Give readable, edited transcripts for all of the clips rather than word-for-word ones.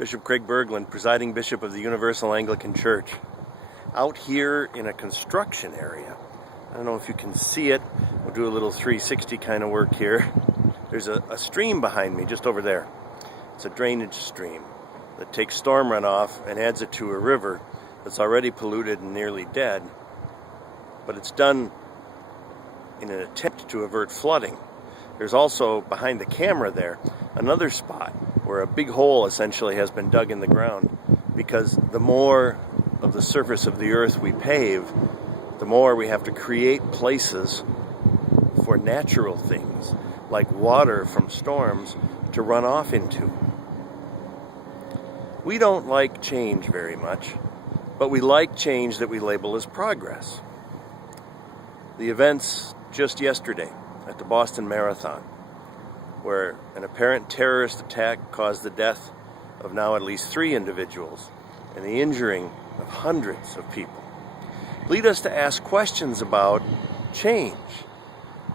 Bishop Craig Berglund, presiding bishop of the Universal Anglican Church, out here in a construction area. I don't know if you can see it. We'll do a little 360 kind of work here. There's a stream behind me just over there. It's a drainage stream that takes storm runoff and adds it to a river that's already polluted and nearly dead. But it's done in an attempt to avert flooding. There's also, behind the camera there, another spot where a big hole essentially has been dug in the ground, because the more of the surface of the earth we pave, the more we have to create places for natural things like water from storms to run off into. We don't like change very much, but we like change that we label as progress. The events just yesterday at the Boston Marathon, where an apparent terrorist attack caused the death of now at least 3 individuals and the injuring of hundreds of people, lead us to ask questions about change.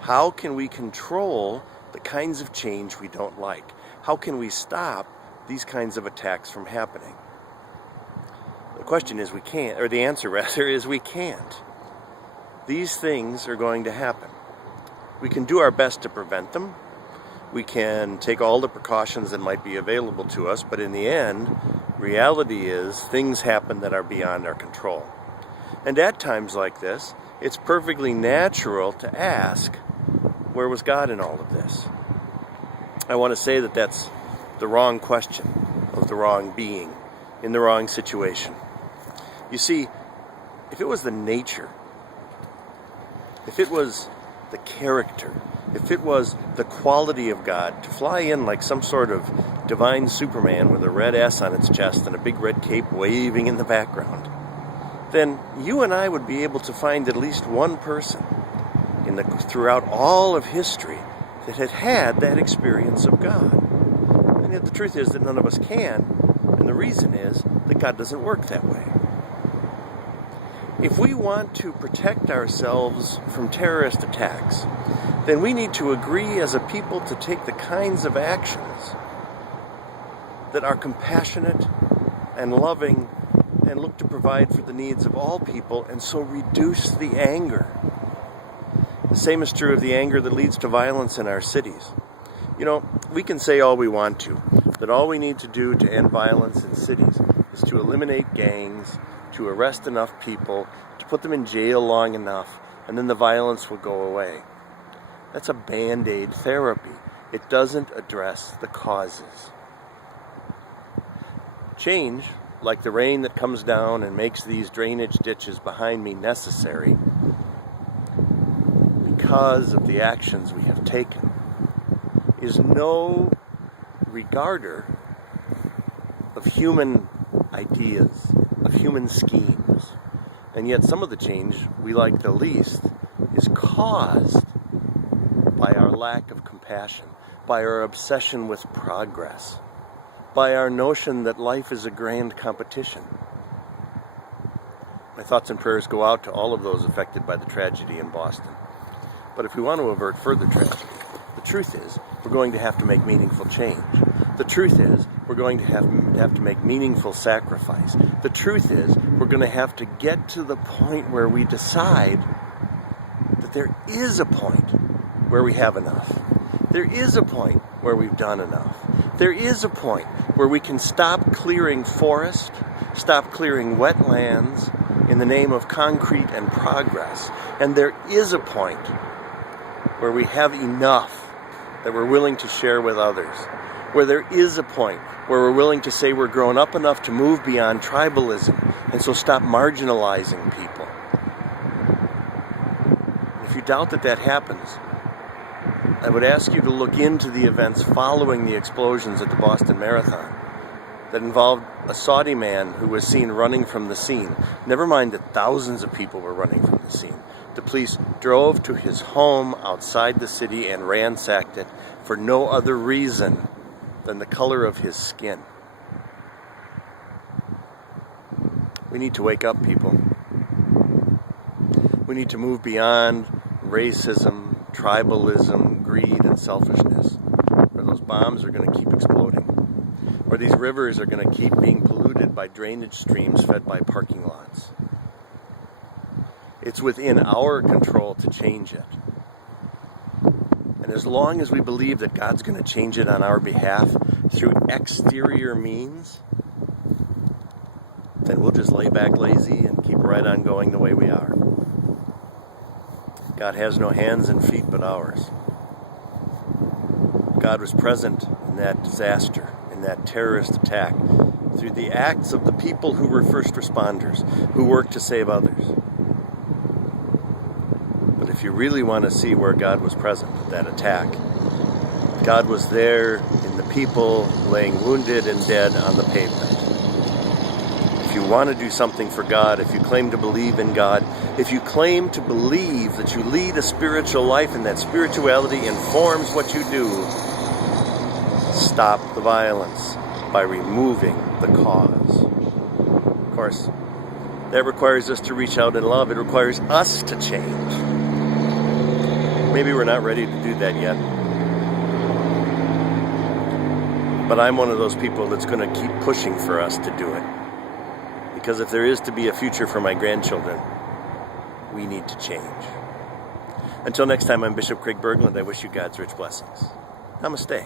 How can we control the kinds of change we don't like? How can we stop these kinds of attacks from happening? The question is we can't, or the answer rather is we can't. These things are going to happen. We can do our best to prevent them. We can take all the precautions that might be available to us, but in the end, reality is things happen that are beyond our control. And at times like this, it's perfectly natural to ask, where was God in all of this? I want to say that that's the wrong question of the wrong being in the wrong situation. You see, if it was the nature, if it was the character, if it was the quality of God to fly in like some sort of divine Superman with a red S on its chest and a big red cape waving in the background, then you and I would be able to find at least one person throughout all of history that had had that experience of God. And yet the truth is that none of us can, and the reason is that God doesn't work that way. If we want to protect ourselves from terrorist attacks, then we need to agree as a people to take the kinds of actions that are compassionate and loving and look to provide for the needs of all people, and so reduce the anger. The same is true of the anger that leads to violence in our cities. You know, we can say all we want to, that all we need to do to end violence in cities is to eliminate gangs, to arrest enough people, to put them in jail long enough, and then the violence will go away. That's a band-aid therapy. It doesn't address the causes. Change, like the rain that comes down and makes these drainage ditches behind me necessary, because of the actions we have taken, is no regarder of human ideas, of human schemes. And yet some of the change we like the least is caused by our lack of compassion, by our obsession with progress, by our notion that life is a grand competition. My thoughts and prayers go out to all of those affected by the tragedy in Boston. But if we want to avert further tragedy, the truth is we're going to have to make meaningful change. The truth is we're going to have to make meaningful sacrifice. The truth is we're going to have to get to the point where we decide that there is a point where we have enough. There is a point where we've done enough. There is a point where we can stop clearing forest, stop clearing wetlands in the name of concrete and progress. And there is a point where we have enough that we're willing to share with others. Where there is a point where we're willing to say we're grown up enough to move beyond tribalism, and so stop marginalizing people. If you doubt that that happens, I would ask you to look into the events following the explosions at the Boston Marathon that involved a Saudi man who was seen running from the scene. Never mind that thousands of people were running from the scene. The police drove to his home outside the city and ransacked it for no other reason than the color of his skin. We need to wake up, people. We need to move beyond racism, tribalism, greed, and selfishness, or those bombs are going to keep exploding. Or these rivers are going to keep being polluted by drainage streams fed by parking lots. It's within our control to change it. And as long as we believe that God's going to change it on our behalf through exterior means, then we'll just lay back lazy and keep right on going the way we are. God has no hands and feet but ours. God was present in that disaster, in that terrorist attack, through the acts of the people who were first responders, who worked to save others. But if you really want to see where God was present at that attack, God was there in the people laying wounded and dead on the pavement. If you want to do something for God, if you claim to believe in God, if you claim to believe that you lead a spiritual life and that spirituality informs what you do, stop the violence by removing the cause. Of course, that requires us to reach out in love. It requires us to change. Maybe we're not ready to do that yet. But I'm one of those people that's going to keep pushing for us to do it. Because if there is to be a future for my grandchildren, we need to change. Until next time, I'm Bishop Craig Berglund. I wish you God's rich blessings. Namaste.